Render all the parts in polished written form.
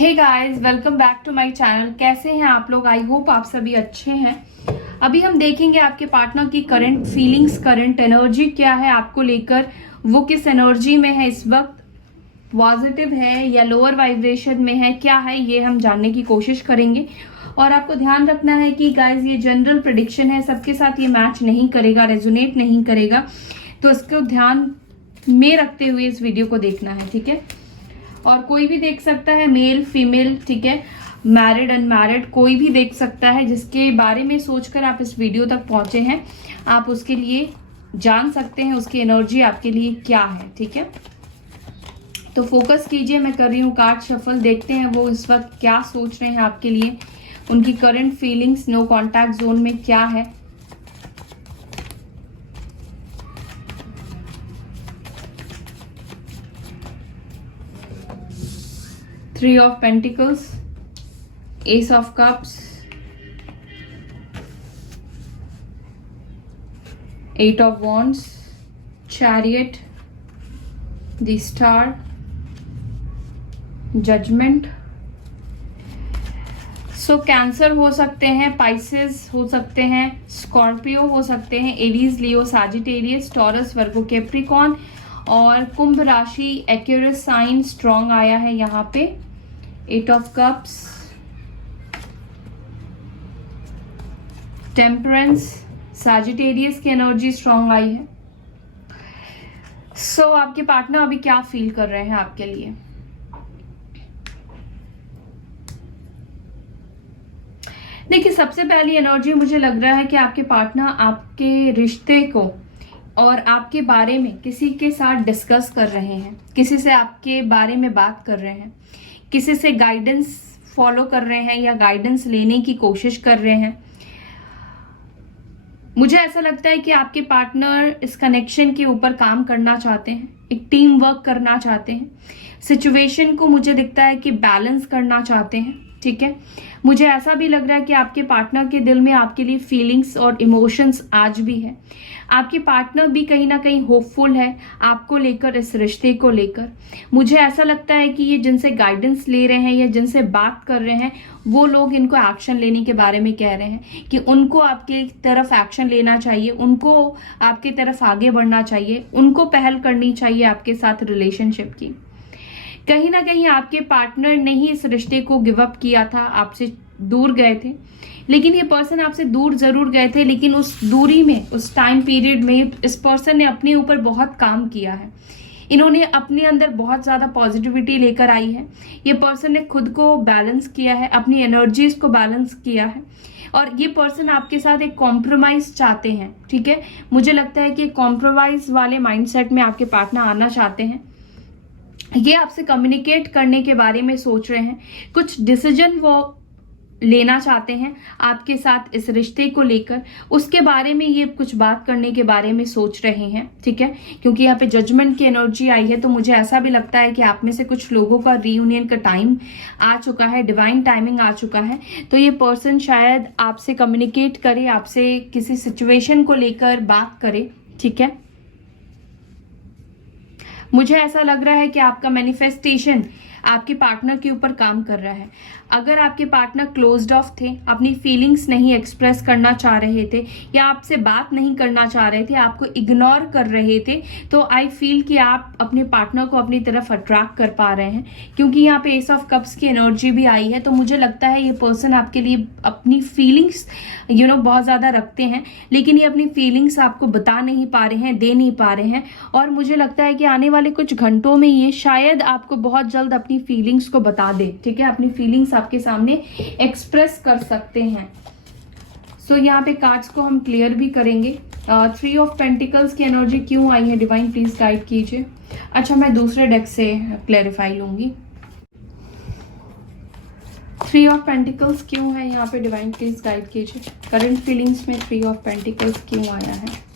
Hey guys, welcome back to my channel. कैसे हैं आप लोग? आई होप आप सभी अच्छे हैं। अभी हम देखेंगे आपके पार्टनर की करंट फीलिंग्स, करंट एनर्जी क्या है आपको लेकर। वो किस एनर्जी में है इस वक्त, पॉजिटिव है या लोअर वाइब्रेशन में है, क्या है, ये हम जानने की कोशिश करेंगे। और आपको ध्यान रखना है कि गाइस ये जनरल प्रेडिक्शन है, सबके साथ ये मैच नहीं करेगा, रेजोनेट नहीं करेगा, तो इसको ध्यान में रखते हुए इस वीडियो को देखना है, ठीक है। और कोई भी देख सकता है, मेल फीमेल, ठीक है, मैरिड अनमैरिड, कोई भी देख सकता है। जिसके बारे में सोचकर आप इस वीडियो तक पहुंचे हैं, आप उसके लिए जान सकते हैं उसकी एनर्जी आपके लिए क्या है, ठीक है। तो फोकस कीजिए, मैं कर रही हूँ कार्ड शफल, देखते हैं वो इस वक्त क्या सोच रहे हैं आपके लिए, उनकी current feelings no contact zone में क्या है। Three of Pentacles, Ace of Cups, Eight of Wands, Chariot, the Star, Judgment। So cancer हो सकते हैं, पाइसेस हो सकते हैं, स्कॉर्पियो हो सकते हैं, एरीज, लियो, सैजिटेरियस, टॉरस, वर्गो, कैप्रिकॉर्न और कुंभ राशि, एक्यूरियस साइन स्ट्रॉन्ग आया है यहाँ पे। Eight of cups, temperance, Sagittarius की एनर्जी स्ट्रॉन्ग आई है। सो आपके पार्टनर अभी क्या फील कर रहे हैं आपके लिए? देखिए, सबसे पहली एनर्जी मुझे लग रहा है कि आपके पार्टनर आपके रिश्ते को और आपके बारे में किसी के साथ डिस्कस कर रहे हैं, किसी से आपके बारे में बात कर रहे हैं, किसी से गाइडेंस फॉलो कर रहे हैं या गाइडेंस लेने की कोशिश कर रहे हैं। मुझे ऐसा लगता है कि आपके पार्टनर इस कनेक्शन के ऊपर काम करना चाहते हैं, एक टीम वर्क करना चाहते हैं, सिचुएशन को मुझे दिखता है कि बैलेंस करना चाहते हैं, ठीक है। मुझे ऐसा भी लग रहा है कि आपके पार्टनर के दिल में आपके लिए फीलिंग्स और इमोशंस आज भी है। आपके पार्टनर भी कहीं ना कहीं होपफुल है आपको लेकर, इस रिश्ते को लेकर। मुझे ऐसा लगता है कि ये जिनसे गाइडेंस ले रहे हैं या जिनसे बात कर रहे हैं, वो लोग इनको एक्शन लेने के बारे में कह रहे हैं कि उनको आपकी तरफ एक्शन लेना चाहिए, उनको आपकी तरफ आगे बढ़ना चाहिए, उनको पहल करनी चाहिए आपके साथ रिलेशनशिप की। कहीं ना कहीं आपके पार्टनर ने ही इस रिश्ते को गिव अप किया था, आपसे दूर गए थे। लेकिन ये पर्सन आपसे दूर जरूर गए थे, लेकिन उस दूरी में, उस टाइम पीरियड में इस पर्सन ने अपने ऊपर बहुत काम किया है। इन्होंने अपने अंदर बहुत ज्यादा पॉजिटिविटी लेकर आई है। ये पर्सन ने खुद को बैलेंस किया है, अपनी एनर्जीज को बैलेंस किया है। और ये पर्सन आपके साथ एक कॉम्प्रोमाइज चाहते हैं, ठीक है। मुझे लगता है कि कॉम्प्रोमाइज वाले माइंडसेट में आपके पार्टनर आना चाहते हैं। ये आपसे कम्युनिकेट करने के बारे में सोच रहे हैं, कुछ डिसीजन वो लेना चाहते हैं आपके साथ इस रिश्ते को लेकर, उसके बारे में ये कुछ बात करने के बारे में सोच रहे हैं, ठीक है। क्योंकि यहाँ पे जजमेंट की एनर्जी आई है, तो मुझे ऐसा भी लगता है कि आप में से कुछ लोगों का रीयूनियन का टाइम आ चुका है, डिवाइन टाइमिंग आ चुका है। तो ये पर्सन शायद आपसे कम्युनिकेट करे, आपसे किसी सिचुएशन को लेकर बात करे, ठीक है। मुझे ऐसा लग रहा है कि आपका मैनिफेस्टेशन आपके पार्टनर के ऊपर काम कर रहा है। अगर आपके पार्टनर क्लोज्ड ऑफ थे, अपनी फीलिंग्स नहीं एक्सप्रेस करना चाह रहे थे या आपसे बात नहीं करना चाह रहे थे, आपको इग्नोर कर रहे थे, तो आई फील कि आप अपने पार्टनर को अपनी तरफ अट्रैक्ट कर पा रहे हैं। क्योंकि यहाँ पे एस ऑफ कप्स की एनर्जी भी आई है, तो मुझे लगता है ये पर्सन आपके लिए अपनी फीलिंग्स बहुत ज्यादा रखते हैं, लेकिन ये अपनी फीलिंग्स आपको बता नहीं पा रहे हैं, दे नहीं पा रहे हैं। और मुझे लगता है कि आने वाले कुछ घंटों में ये शायद आपको बहुत जल्द अपनी फीलिंग्स को बता दे, ठीक है। अपनी फीलिंग्स आपके सामने एक्सप्रेस कर सकते हैं। सो यहाँ पे कार्ड्स को हम क्लियर भी करेंगे। थ्री ऑफ पेंटिकल्स की एनर्जी क्यों आई है, डिवाइन प्लीज गाइड कीजिए। अच्छा, मैं दूसरे डेक से क्लैरिफाई लूंगी। थ्री ऑफ पेंटिकल्स क्यों है यहाँ पे, डिवाइन प्लीज गाइड कीजिए। करंट फीलिंग्स में थ्री ऑफ पेंटिकल्स क्यों आया है?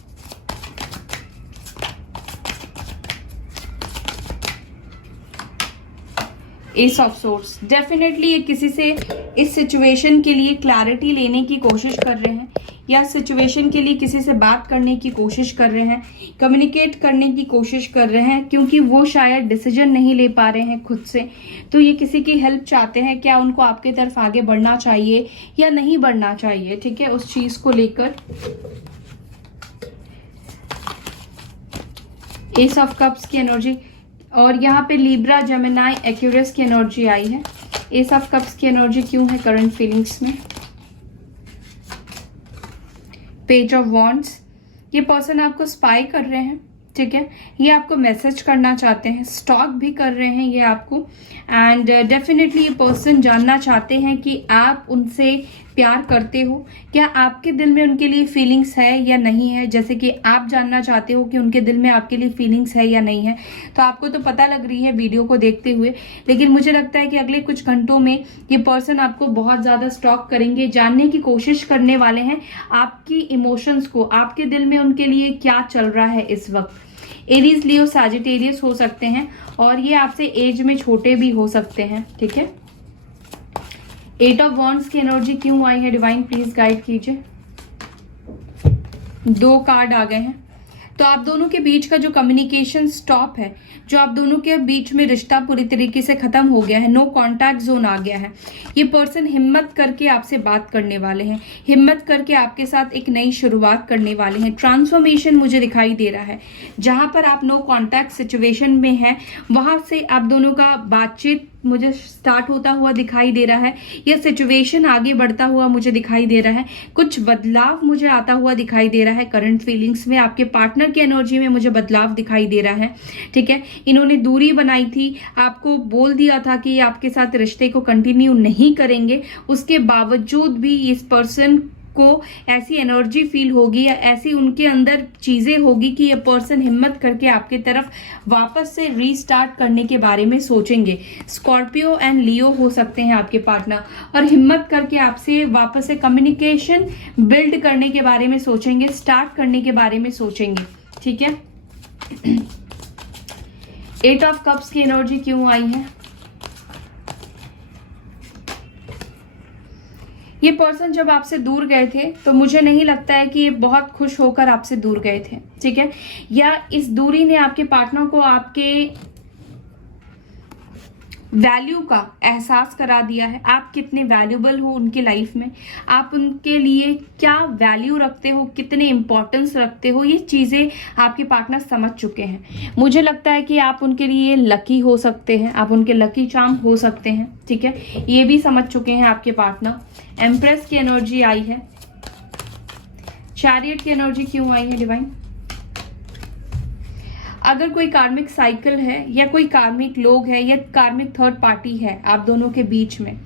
एस ऑफ सोर्स, डेफिनेटली ये किसी से इस सिचुएशन के लिए क्लैरिटी लेने की कोशिश कर रहे हैं। या सिचुएशन के लिए किसी से बात करने की कोशिश कर रहे हैं, कम्युनिकेट करने की कोशिश कर रहे हैं, क्योंकि वो शायद डिसीजन नहीं ले पा रहे हैं खुद से, तो ये किसी की हेल्प चाहते हैं। क्या उनको आपके तरफ आगे बढ़ना चाहिए या नहीं बढ़ना चाहिए, ठीक है, उस चीज को लेकर। एस ऑफ कप्स की एनर्जी, और यहाँ पे लिब्रा, जेमिनाई, एक्यूरियस की एनर्जी आई है। एस ऑफ कप्स की एनर्जी क्यों है करंट फीलिंग्स में? पेज ऑफ वॉन्ड्स, ये पर्सन आपको स्पाई कर रहे हैं, ठीक है, ये आपको मैसेज करना चाहते हैं, स्टॉक भी कर रहे हैं ये आपको, एंड डेफिनेटली ये पर्सन जानना चाहते हैं कि आप उनसे प्यार करते हो, क्या आपके दिल में उनके लिए फीलिंग्स है या नहीं है, जैसे कि आप जानना चाहते हो कि उनके दिल में आपके लिए फीलिंग्स है या नहीं है। तो आपको तो पता लग रही है वीडियो को देखते हुए, लेकिन मुझे लगता है कि अगले कुछ घंटों में ये पर्सन आपको बहुत ज्यादा स्टॉक करेंगे, जानने की कोशिश करने वाले हैं आपकी इमोशंस को, आपके दिल में उनके लिए क्या चल रहा है इस वक्त। एरीज, लियो, सैजिटेरियस हो सकते हैं, और ये आपसे एज में छोटे भी हो सकते हैं, ठीक है। एट ऑफ वॉन्ड्स की एनर्जी क्यों आई है डिवाइन, प्लीज गाइड कीजिए। 2 कार्ड आ गए हैं। तो आप दोनों के बीच का जो कम्युनिकेशन स्टॉप है, जो आप दोनों के बीच में रिश्ता पूरी तरीके से खत्म हो गया है, नो कॉन्टैक्ट जोन आ गया है। ये पर्सन हिम्मत करके आपसे बात करने वाले हैं, हिम्मत करके आपके साथ एक नई शुरुआत करने वाले हैं। ट्रांसफॉर्मेशन मुझे दिखाई दे रहा है। जहां पर आप नो कॉन्टैक्ट सिचुएशन में हैं, वहां से आप दोनों का बातचीत मुझे स्टार्ट होता हुआ दिखाई दे रहा है, या सिचुएशन आगे बढ़ता हुआ मुझे दिखाई दे रहा है। कुछ बदलाव मुझे आता हुआ दिखाई दे रहा है करंट फीलिंग्स में। आपके पार्टनर की एनर्जी में मुझे बदलाव दिखाई दे रहा है, ठीक है। इन्होंने दूरी बनाई थी, आपको बोल दिया था कि आपके साथ रिश्ते को कंटिन्यू नहीं करेंगे, उसके बावजूद भी इस पर्सन को ऐसी एनर्जी फील होगी या ऐसी उनके अंदर चीजें होगी कि ये पर्सन हिम्मत करके आपके तरफ वापस से रीस्टार्ट करने के बारे में सोचेंगे। स्कॉर्पियो एंड लियो हो सकते हैं आपके पार्टनर, और हिम्मत करके आपसे वापस से कम्युनिकेशन बिल्ड करने के बारे में सोचेंगे, स्टार्ट करने के बारे में सोचेंगे, ठीक है। 8 ऑफ कप्स की एनर्जी क्यों आई है? ये पर्सन जब आपसे दूर गए थे तो मुझे नहीं लगता है कि ये बहुत खुश होकर आपसे दूर गए थे, ठीक है, या इस दूरी ने आपके पार्टनर को आपके वैल्यू का एहसास करा दिया है। आप कितने वैल्यूबल हो उनके लाइफ में, आप उनके लिए क्या वैल्यू रखते हो, कितने इंपॉर्टेंस रखते हो, ये चीज़ें आपके पार्टनर समझ चुके हैं। मुझे लगता है कि आप उनके लिए लकी हो सकते हैं, आप उनके लकी चार्म हो सकते हैं, ठीक है, ये भी समझ चुके हैं आपके पार्टनर। एम्प्रेस की एनर्जी आई है। चैरियट की एनर्जी क्यों आई है डिवाइन? अगर कोई कार्मिक साइकिल है या कोई कार्मिक लोग है या कार्मिक थर्ड पार्टी है आप दोनों के बीच में,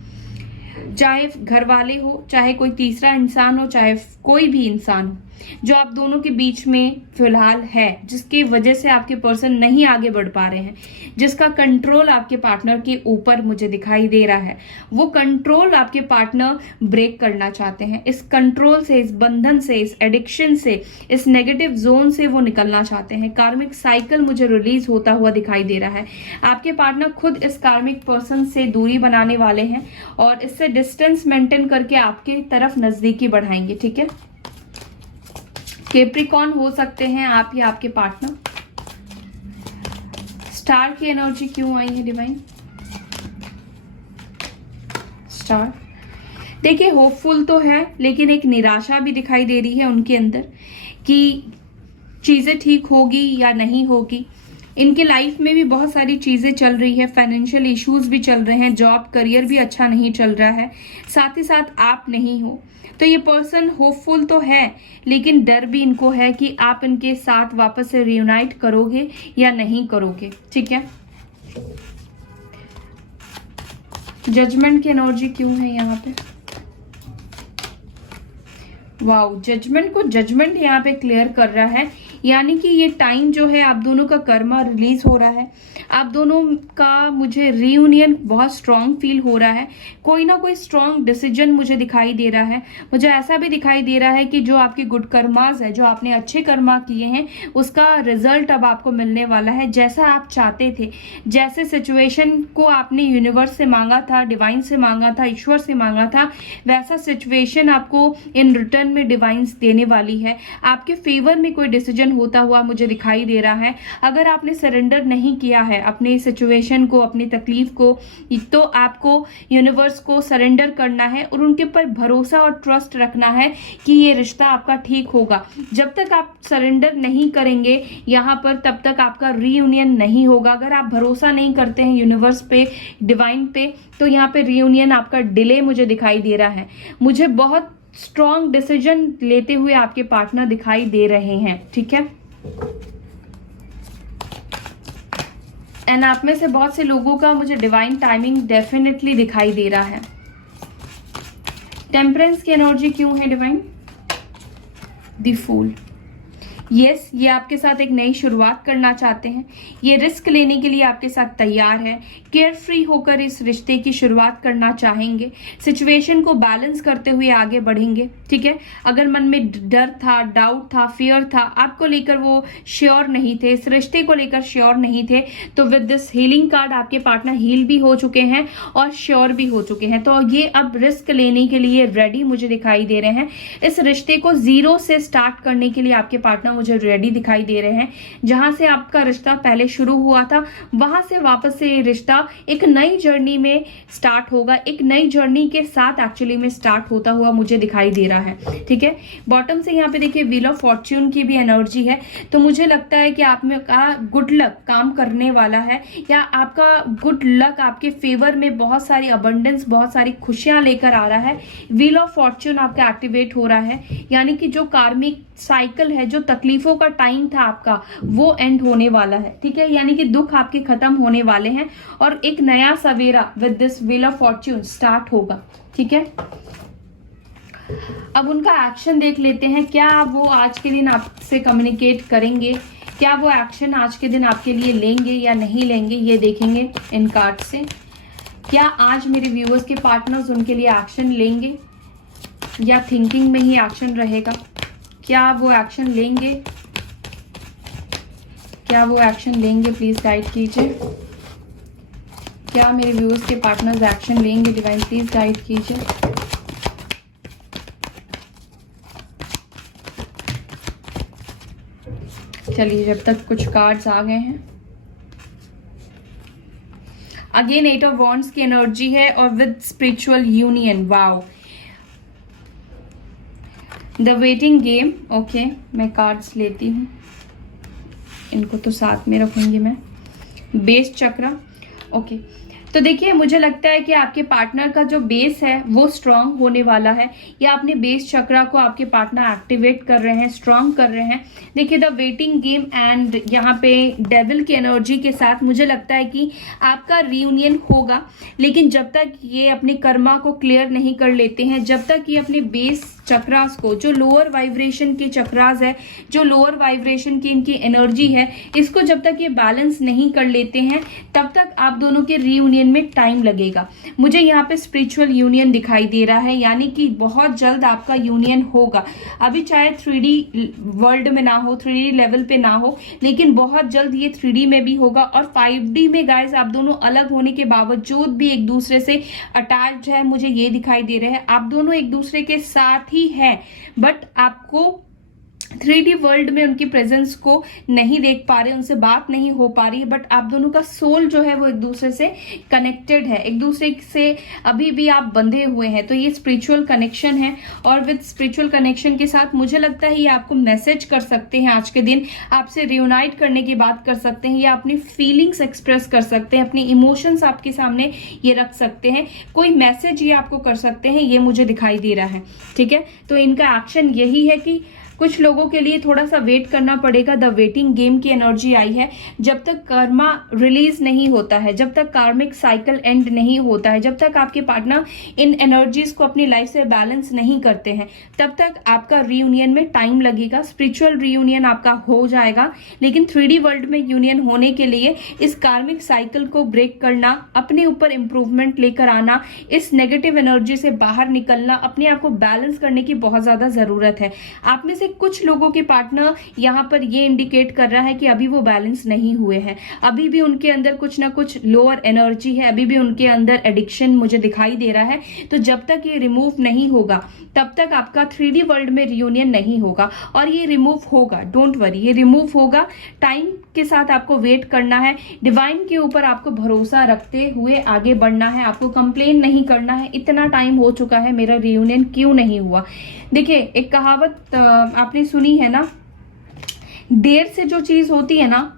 चाहे घर वाले हो, चाहे कोई तीसरा इंसान हो, चाहे कोई भी इंसान हो, जो आप दोनों के बीच में फिलहाल है, जिसकी वजह से आपके पर्सन नहीं आगे बढ़ पा रहे हैं, जिसका कंट्रोल आपके पार्टनर के ऊपर मुझे दिखाई दे रहा है, वो कंट्रोल आपके पार्टनर ब्रेक करना चाहते हैं। इस कंट्रोल से, इस बंधन से, इस एडिक्शन से, इस नेगेटिव जोन से वो निकलना चाहते हैं। कार्मिक साइकिल मुझे रिलीज होता हुआ दिखाई दे रहा है। आपके पार्टनर खुद इस कार्मिक पर्सन से दूरी बनाने वाले हैं और इससे डिस्टेंस मेंटेन करके आपके तरफ नजदीकी बढ़ाएंगे, ठीक है। कैप्रिकॉर्न हो सकते हैं आप या आपके पार्टनर। स्टार की एनर्जी क्यों आई है डिवाइन? स्टार, देखिए होपफुल तो है, लेकिन एक निराशा भी दिखाई दे रही है उनके अंदर कि चीजें ठीक होगी या नहीं होगी। इनके लाइफ में भी बहुत सारी चीजें चल रही है, फाइनेंशियल इश्यूज भी चल रहे हैं, जॉब करियर भी अच्छा नहीं चल रहा है, साथ ही साथ आप नहीं हो। तो ये पर्सन होपफुल तो है, लेकिन डर भी इनको है कि आप इनके साथ वापस से रियूनाइट करोगे या नहीं करोगे, ठीक है। जजमेंट की एनर्जी क्यों है यहाँ पे? वाओ, जजमेंट को जजमेंट यहाँ पे क्लियर कर रहा है। यानी कि ये टाइम जो है आप दोनों का कर्मा रिलीज हो रहा है, आप दोनों का मुझे रीयूनियन बहुत स्ट्रांग फील हो रहा है, कोई ना कोई स्ट्रांग डिसीजन मुझे दिखाई दे रहा है। मुझे ऐसा भी दिखाई दे रहा है कि जो आपकी गुड कर्मास है, जो आपने अच्छे कर्मा किए हैं, उसका रिजल्ट अब आपको मिलने वाला है जैसा आप चाहते थे। जैसे सिचुएशन को आपने यूनिवर्स से मांगा था, डिवाइन से मांगा था, ईश्वर से मांगा था, वैसा सिचुएशन आपको इन रिटर्न में डिवाइंस देने वाली है। आपके फेवर में कोई डिसीजन होता हुआ मुझे दिखाई दे रहा है। अगर आपने सरेंडर नहीं किया है अपने सिचुएशन को, अपनी तकलीफ को, तो आपको यूनिवर्स को सरेंडर करना है और उनके ऊपर भरोसा और ट्रस्ट रखना है कि ये रिश्ता आपका ठीक होगा। जब तक आप सरेंडर नहीं करेंगे यहाँ पर, तब तक आपका रीयूनियन नहीं होगा। अगर आप भरोसा नहीं करते हैं यूनिवर्स पे, डिवाइन पे, तो यहाँ पे रीयूनियन आपका डिले मुझे दिखाई दे रहा है। मुझे बहुत स्ट्रॉन्ग डिसीजन लेते हुए आपके पार्टनर दिखाई दे रहे हैं, ठीक है। एंड आप में से बहुत से लोगों का मुझे डिवाइन टाइमिंग डेफिनेटली दिखाई दे रहा है। टेम्परेंस की एनर्जी क्यों है डिवाइन? The fool. यस, ये आपके साथ एक नई शुरुआत करना चाहते हैं, ये रिस्क लेने के लिए आपके साथ तैयार है, केयर फ्री होकर इस रिश्ते की शुरुआत करना चाहेंगे, सिचुएशन को बैलेंस करते हुए आगे बढ़ेंगे, ठीक है। अगर मन में डर था, डाउट था, फियर था, आपको लेकर वो श्योर नहीं थे, इस रिश्ते को लेकर श्योर नहीं थे, तो विद दिस हीलिंग कार्ड आपके पार्टनर हील भी हो चुके हैं और श्योर भी हो चुके हैं। तो ये अब रिस्क लेने के लिए रेडी मुझे दिखाई दे रहे हैं। इस रिश्ते को जीरो से स्टार्ट करने के लिए आपके पार्टनर मुझे रेडी दिखाई दे रहे हैं। जहां से आपका रिश्ता पहले शुरू हुआ था, वहां से वापस से ये रिश्ता एक नई जर्नी में स्टार्ट होगा, एक नई जर्नी के साथ एक्चुअली में स्टार्ट होता हुआ मुझे दिखाई दे रहा है, ठीक है। बॉटम से यहाँ पे देखिए व्हील ऑफ फॉर्च्यून की भी एनर्जी है, तो मुझे लगता है कि आप में का गुड लक काम करने वाला है, या आपका गुड लक आपके फेवर में बहुत सारी अबंडेंस, बहुत सारी खुशियां लेकर आ रहा है। व्हील ऑफ फॉर्च्यून आपका एक्टिवेट हो रहा है, यानी कि जो कार्मिक साइकिल है, जो तकलीफों का टाइम था आपका, वो एंड होने वाला है, ठीक है। यानी कि दुख आपके खत्म होने वाले हैं और एक नया सवेरा with this wheel of fortune start होगा, ठीक है। अब उनका एक्शन देख लेते हैं। क्या वो आज के दिन आपसे कम्युनिकेट करेंगे? क्या वो एक्शन आज के दिन आपके लिए लेंगे या नहीं लेंगे, ये देखेंगे इन कार्ड से। क्या आज मेरे व्यूअर्स के पार्टनर्स उनके लिए एक्शन लेंगे या थिंकिंग में ही एक्शन रहेगा? क्या वो एक्शन लेंगे? क्या वो एक्शन लेंगे? प्लीज गाइड कीजिए। क्या मेरे व्यूअर्स के पार्टनर्स एक्शन लेंगे? डिवाइन प्लीज गाइड कीजिए। चलिए, जब तक कुछ कार्ड्स आ गए हैं। अगेन 8 ऑफ वॉन्ड्स की एनर्जी है और with spiritual union. Wow, the waiting game. Okay, मैं कार्ड्स लेती हूँ, इनको तो साथ में रखूंगी मैं। बेस चक्र। ओके, तो देखिए मुझे लगता है कि आपके पार्टनर का जो बेस है वो स्ट्रांग होने वाला है, या अपने बेस चक्रा को आपके पार्टनर एक्टिवेट कर रहे हैं, स्ट्रांग कर रहे हैं। देखिए द वेटिंग गेम एंड यहाँ पे डेविल की एनर्जी के साथ मुझे लगता है कि आपका रीयूनियन होगा, लेकिन जब तक ये अपने कर्मा को क्लियर नहीं कर लेते हैं, जब तक ये अपने बेस चक्रास को, जो लोअर वाइब्रेशन के चक्रास है, जो लोअर वाइब्रेशन की इनकी एनर्जी है, इसको जब तक ये बैलेंस नहीं कर लेते हैं, तब तक आप दोनों के रीयूनियन में टाइम लगेगा। मुझे यहाँ पे स्पिरिचुअल यूनियन दिखाई दे रहा है, यानी कि बहुत जल्द आपका यूनियन होगा। अभी चाहे 3D वर्ल्ड में ना हो, 3D लेवल पे ना हो, लेकिन बहुत जल्द ये 3D में भी होगा। और 5D में गाइस आप दोनों अलग होने के बावजूद भी एक दूसरे से अटैच्ड है, मुझे ये दिखाई दे रहे हैं। आप दोनों एक दूसरे के साथ है, बट आपको 3D वर्ल्ड में उनकी प्रेजेंस को नहीं देख पा रहे, उनसे बात नहीं हो पा रही है, बट आप दोनों का सोल जो है वो एक दूसरे से कनेक्टेड है, एक दूसरे से अभी भी आप बंधे हुए हैं। तो ये स्पिरिचुअल कनेक्शन है, और विद स्पिरिचुअल कनेक्शन के साथ मुझे लगता है ये आपको मैसेज कर सकते हैं आज के दिन, आपसे रियूनाइट करने की बात कर सकते हैं, या अपनी फीलिंग्स एक्सप्रेस कर सकते हैं, अपनी इमोशंस आपके सामने ये रख सकते हैं, कोई मैसेज ये आपको कर सकते हैं, ये मुझे दिखाई दे रहा है, ठीक है। तो इनका एक्शन यही है कि कुछ लोगों के लिए थोड़ा सा वेट करना पड़ेगा। द वेटिंग गेम की एनर्जी आई है। जब तक कर्मा रिलीज नहीं होता है, जब तक कार्मिक साइकिल एंड नहीं होता है, जब तक आपके पार्टनर इन एनर्जीज को अपनी लाइफ से बैलेंस नहीं करते हैं, तब तक आपका रीयूनियन में टाइम लगेगा। स्पिरिचुअल रीयूनियन आपका हो जाएगा, लेकिन 3D वर्ल्ड में यूनियन होने के लिए इस कार्मिक साइकिल को ब्रेक करना, अपने ऊपर इंप्रूवमेंट लेकर आना, इस नेगेटिव एनर्जी से बाहर निकलना, अपने आप को बैलेंस करने की बहुत ज्यादा जरूरत है। आप में से कुछ लोगों के पार्टनर यहाँ पर ये इंडिकेट कर रहा है कि अभी वो बैलेंस नहीं हुए हैं, अभी भी उनके अंदर कुछ ना कुछ लोअर एनर्जी है, अभी भी उनके अंदर एडिक्शन मुझे दिखाई दे रहा है। तो जब तक ये रिमूव नहीं होगा तब तक आपका 3D वर्ल्ड में रियूनियन नहीं होगा, और ये रिमूव होगा, डोंट वरी, ये रिमूव होगा। टाइम के साथ आपको वेट करना है, डिवाइन के ऊपर आपको भरोसा रखते हुए आगे बढ़ना है, आपको कंप्लेन नहीं करना है इतना टाइम हो चुका है, मेरा रियूनियन क्यों नहीं हुआ। देखिए, एक कहावत आपने सुनी है ना, देर से जो चीज होती है ना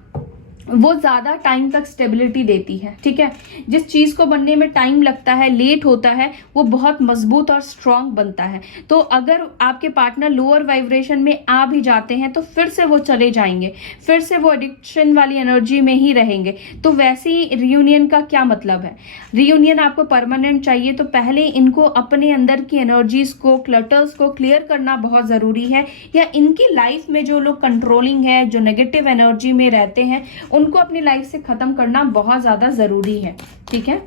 वो ज्यादा टाइम तक स्टेबिलिटी देती है। ठीक है, जिस चीज को बनने में टाइम लगता है, लेट होता है, वो बहुत मजबूत और स्ट्रांग बनता है। तो अगर आपके पार्टनर लोअर वाइब्रेशन में आ भी जाते हैं तो फिर से वो चले जाएंगे, फिर से वो एडिक्शन वाली एनर्जी में ही रहेंगे। तो वैसे ही रियूनियन का क्या मतलब है? रियूनियन आपको परमानेंट चाहिए तो पहले इनको अपने अंदर की एनर्जीज को, क्लटर्स को क्लियर करना बहुत जरूरी है, या इनकी लाइफ में जो लोग कंट्रोलिंग है, जो नेगेटिव एनर्जी में रहते हैं, उनको अपनी लाइफ से खत्म करना बहुत ज्यादा जरूरी है। ठीक है,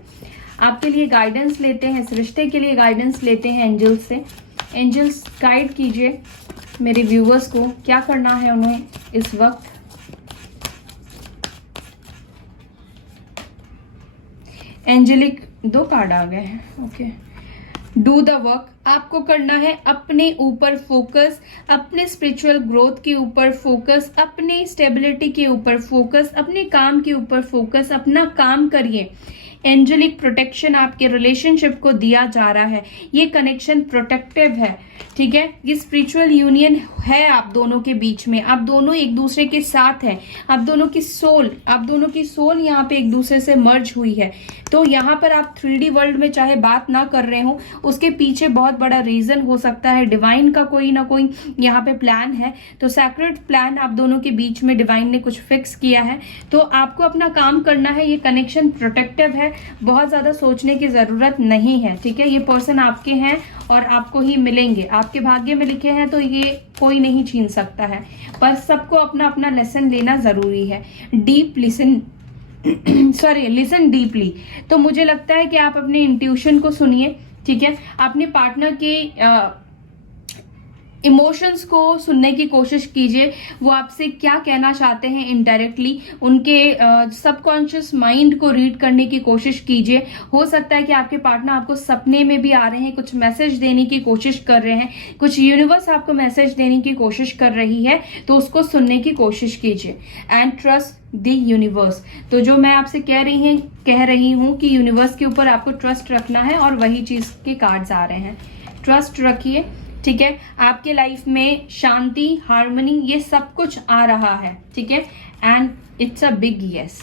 आपके लिए गाइडेंस लेते हैं, इस रिश्ते के लिए गाइडेंस लेते हैं एंजल्स से। एंजल्स गाइड कीजिए मेरे व्यूअर्स को, क्या करना है उन्हें इस वक्त। एंजेलिक 2 कार्ड आ गए हैं। ओके, डू द वर्क, आपको करना है अपने ऊपर फोकस, अपने स्पिरिचुअल ग्रोथ के ऊपर फोकस, अपने स्टेबिलिटी के ऊपर फोकस, अपने काम के ऊपर फोकस, अपना काम करिए। एंजेलिक प्रोटेक्शन आपके रिलेशनशिप को दिया जा रहा है, ये कनेक्शन प्रोटेक्टिव है। ठीक है, ये स्पिरिचुअल यूनियन है आप दोनों के बीच में, आप दोनों एक दूसरे के साथ हैं, आप दोनों की सोल यहाँ पे एक दूसरे से मर्ज हुई है। तो यहाँ पर आप 3D वर्ल्ड में चाहे बात ना कर रहे हो, उसके पीछे बहुत बड़ा रीजन हो सकता है, डिवाइन का कोई ना कोई यहाँ पे प्लान है। तो सैक्रेड प्लान आप दोनों के बीच में डिवाइन ने कुछ फिक्स किया है, तो आपको अपना काम करना है। ये कनेक्शन प्रोटेक्टिव है, बहुत ज्यादा सोचने की जरूरत नहीं है। ठीक है, ये पर्सन आपके हैं और आपको ही मिलेंगे, आपके भाग्य में लिखे हैं, तो ये कोई नहीं छीन सकता है। पर सबको अपना अपना लेसन लेना जरूरी है। Deep listen listen deeply. तो मुझे लगता है कि आप अपने इंट्यूशन को सुनिए। ठीक है, अपने पार्टनर के इमोशंस को सुनने की कोशिश कीजिए, वो आपसे क्या कहना चाहते हैं इनडायरेक्टली, उनके सबकॉन्शियस माइंड को रीड करने की कोशिश कीजिए। हो सकता है कि आपके पार्टनर आपको सपने में भी आ रहे हैं, कुछ मैसेज देने की कोशिश कर रहे हैं, कुछ यूनिवर्स आपको मैसेज देने की कोशिश कर रही है, तो उसको सुनने की कोशिश कीजिए। And trust the universe. तो जो मैं आपसे कह रही हूँ कि यूनिवर्स के ऊपर आपको ट्रस्ट रखना है, और वही चीज के कार्ड्स आ रहे हैं। ट्रस्ट रखिए। ठीक है, आपके लाइफ में शांति, हार्मनी, ये सब कुछ आ रहा है। ठीक है, and it's a big yes.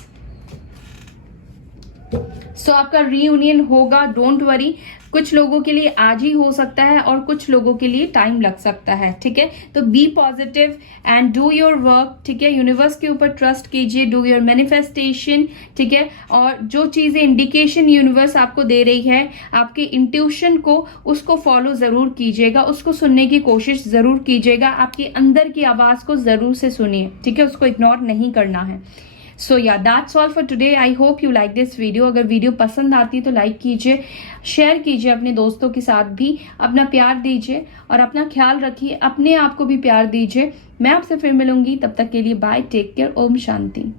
So आपका रीयूनियन होगा, डोंट वरी। कुछ लोगों के लिए आज ही हो सकता है और कुछ लोगों के लिए टाइम लग सकता है। ठीक है, तो be positive and do your work. ठीक है, यूनिवर्स के ऊपर ट्रस्ट कीजिए, डू योर मैनिफेस्टेशन। ठीक है, और जो चीजें इंडिकेशन यूनिवर्स आपको दे रही है, आपके इंट्यूशन को, उसको फॉलो जरूर कीजिएगा, उसको सुनने की कोशिश जरूर कीजिएगा, आपके अंदर की आवाज को जरूर से सुनिए। ठीक है, उसको इग्नोर नहीं करना है। सो या that's all for today. I hope you like this video. अगर वीडियो पसंद आती है तो लाइक कीजिए, शेयर कीजिए अपने दोस्तों के साथ भी, अपना प्यार दीजिए और अपना ख्याल रखिए, अपने आप को भी प्यार दीजिए। मैं आपसे फिर मिलूंगी, तब तक के लिए bye, take care, Om Shanti.